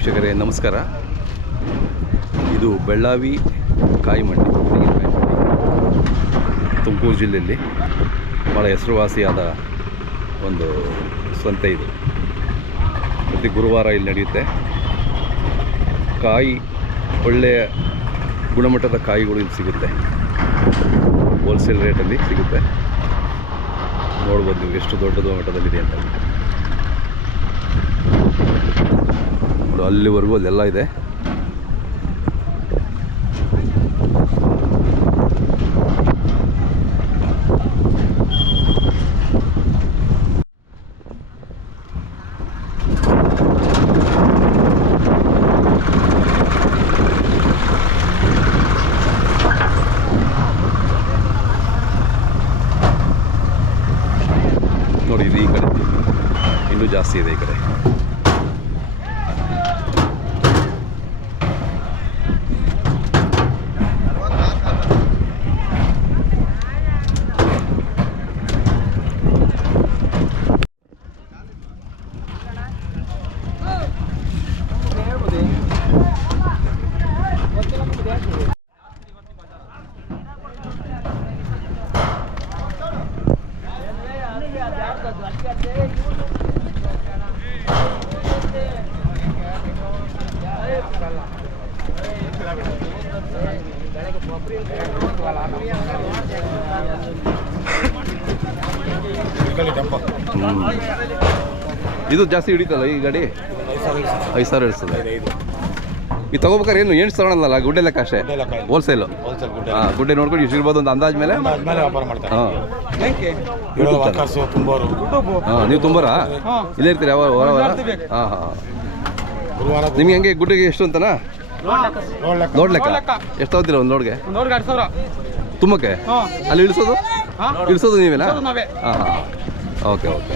ವೀಕ್ಷಕರೇ ನಮಸ್ಕಾರ. ಇದು ಬೆಳ್ಳಾವಿ ಕಾಯಿ ಮಂಡಿ, ತೆಂಗಿನಕಾಯಿ ಮಂಡಿ, ತುಮಕೂರು ಜಿಲ್ಲೆಯಲ್ಲಿ ಭಾಳ ಹೆಸರುವಾಸಿಯಾದ ಒಂದು ಸಂತೆ. ಇದು ಪ್ರತಿ ಗುರುವಾರ ಇಲ್ಲಿ ನಡೆಯುತ್ತೆ. ಕಾಯಿ ಒಳ್ಳೆಯ ಗುಣಮಟ್ಟದ ಕಾಯಿಗಳು ಇಲ್ಲಿ ಸಿಗುತ್ತೆ, ಹೋಲ್ಸೇಲ್ ರೇಟಲ್ಲಿ ಸಿಗುತ್ತೆ. ನೋಡ್ಬೋದು ನೀವು ಎಷ್ಟು ದೊಡ್ಡದು ಮಟ್ಟದಲ್ಲಿದೆ ಅಂತ. ಅಲ್ಲಿವರೆಗೂ ಅಲ್ಲೆಲ್ಲ ಇದೆ. ನೋಡಿ, ಇದು ಈ ಕಡೆ ಇನ್ನೂ ಜಾಸ್ತಿ ಇದೆ. ಈ ಕಡೆ ಇದು ಜಾಸ್ತಿ ಹಿಡಿತಲ್ಲ ಈ ಗಾಡಿ. 5,000 ಹಿಡಿಸ್ತದೆ. ಇದು ತಗೋಬೇಕಾದ್ರೆ ಏನು ಎಣ್ಸು ತಗೊಳಲ್ಲ, ಗುಡ್ಡೆ ಲೆಕ್ಕ ಅಷ್ಟೇ, ಹೋಲ್ಸೇಲು. ಹಾಂ, ಗುಡ್ಡೆ ನೋಡ್ಕೊಂಡು ಇಷ್ಟು ಇರ್ಬೋದು ಒಂದು ಅಂದಾಜ್ ಮೇಲೆ. ಹಾಂ, ನೀವು ತುಂಬರಾ ಇಲ್ಲೇ ಇರ್ತೀರಿ ಯಾವ ವಾರ? ಹಾಂ ಹಾಂ. ನಿಮ್ಗೆ ಹೆಂಗೆ ಗುಡ್ಡೆಗೆ ಎಷ್ಟು ಅಂತನಾ ಲೋಡ್ ಲೆಕ್ಕ? ಎಷ್ಟು ತಗೋತೀರ ಒಂದು ಲೋಡ್ಗೆ? ತುಂಬಕ್ಕೆ ಅಲ್ಲಿ ಇಳಿಸೋದು ನೀವೇನಾ? ಹಾಂ ಹಾಂ, ಓಕೆ ಓಕೆ.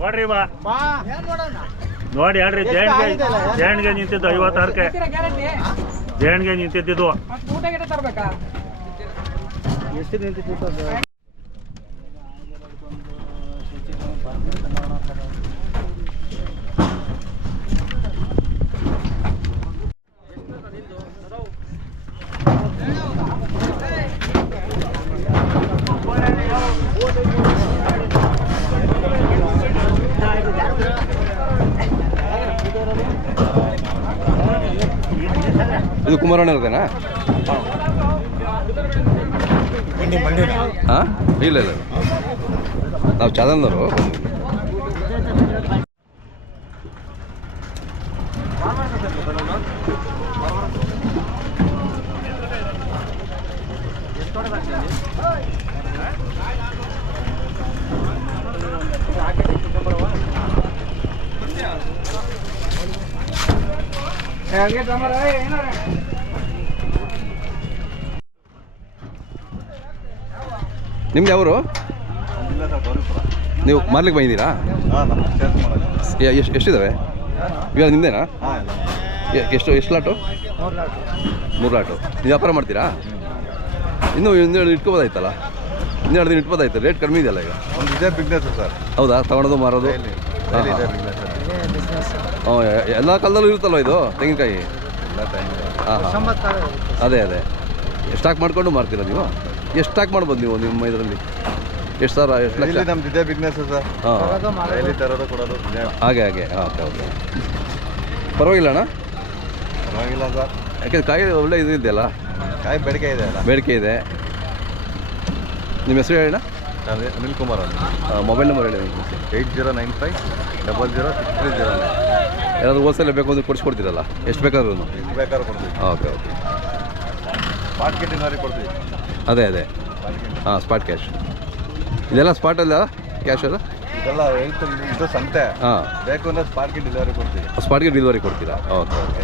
ನೋಡ್ರಿ ಬಾ ನೋಡಿ ಹೇಳ್ರಿ. ಜೇಣ್ಗೆ ನಿಂತಿದ್ದು 56ಕ್ಕೆ ಜೇಣ್ಗೆ ನಿಂತಿದ್ದು. ಎಷ್ಟು ನಿಂತಿತ್ತು? ಇದು ಕುಮಾರಣ್ಣ ಇರ್ತೇನಾ? ಹಾಂ, ಇಲ್ಲ ಇಲ್ಲ, ನಾವು ಚಾದನ್ನವರು. ನಿಮ್ದು ಯಾವರು? ನೀವು ಮಾರ್ಲಿಕ್ಕೆ ಬಂದಿದ್ದೀರಾ? ಎಷ್ಟಿದ್ದಾವೆ ಇವಾಗ ನಿಮ್ದೇನಾ? ಎಷ್ಟು ಲಾಟು? 3 ಲಾಟು. ನೀವು ವ್ಯಾಪಾರ ಮಾಡ್ತೀರಾ? ಇನ್ನೂ 12 ಇಟ್ಕೋಬೋದಾಯ್ತಲ್ಲ? 12 ದಿನ ಇಟ್ಬೋದಾಯ್ತು. ರೇಟ್ ಕಡಿಮೆ ಇದೆಯಲ್ಲ ಈಗ. ಇದೇ ಬಿಸ್ನೆಸ್ ಸರ್. ಹೌದಾ? ತಗೊಳೋದು ಮಾರೋದು? ಹಾಂ, ಎಲ್ಲ ಕಾಲದಲ್ಲೂ ಇರುತ್ತಲ್ವ ಇದು ತೆಂಗಿನಕಾಯಿ? ಹಾಂ ಹಾಂ, ಅದೇ ಸ್ಟಾಕ್ ಮಾಡ್ಕೊಂಡು ಮಾರ್ತೀರಾ ನೀವು? ಎಷ್ಟು ಸ್ಟಾಕ್ ಮಾಡ್ಬೋದು ನೀವು ನಿಮ್ಮ ಇದರಲ್ಲಿ? ಎಷ್ಟು ಸಾವಿರ, ಎಷ್ಟು ಲಕ್ಷ? ನಮ್ದು ಇದೇ ಬಿಸ್ನೆಸ್ ಸರ್. ಹಾಂ, ತರೋದು ಕೊಡೋದು ಹಾಗೆ ಓಕೆ ಓಕೆ. ಪರವಾಗಿಲ್ಲ ಅಣ್ಣ? ಪರವಾಗಿಲ್ಲ ಸರ್. ಯಾಕೆಂದ್ರೆ ಕಾಯಿ ಒಳ್ಳೆ ಇದು ಇದೆಯಲ್ಲ, ಕಾಯಿ ಬೇಡಿಕೆ ಇದೆ ಅಲ್ಲ? ಬೇಡಿಕೆ ಇದೆ. ನಿಮ್ಮ ಹೆಸರು ಹೇಳೋಣ? ಅನಿಲ್ ಕುಮಾರ್ ಅಂತ. ಮೊಬೈಲ್ ನಂಬರ್ ಹೇಳಿ. 8095006309. ಏನಾದರೂ ಹೋಲ್ಸೇಲ್ ಬೇಕು ಅಂದ್ರೆ ಕೊಡಿಸ್ಕೊಡ್ತೀರಲ್ಲ? ಎಷ್ಟು ಬೇಕಾದ್ರೂ? ಬೇಕಾದ್ರೂ ಕೊಡ್ತೀವಿ. Okay okay. ಸ್ಪಾಟ್ ಡೆಲಿವರಿ ಕೊಡ್ತೀವಿ. ಅದೇ ಹಾಂ, ಸ್ಪಾಟ್ ಕ್ಯಾಶ್. ಇದೆಲ್ಲ ಸ್ಪಾಟಲ್ಲ ಕ್ಯಾಶ್ ಅಲ್ಲ? ಇದೆಲ್ಲ ಇದು ಸಂತೆ. ಹಾಂ, ಬೇಕು ಅಂದರೆ ಸ್ಪಾಟ್ಗೆ ಡೆಲಿವರಿ ಕೊಡ್ತೀವಿ. ಸ್ಪಾಟ್ಗೆ ಡೆಲಿವರಿ ಕೊಡ್ತೀರಾ? Okay okay.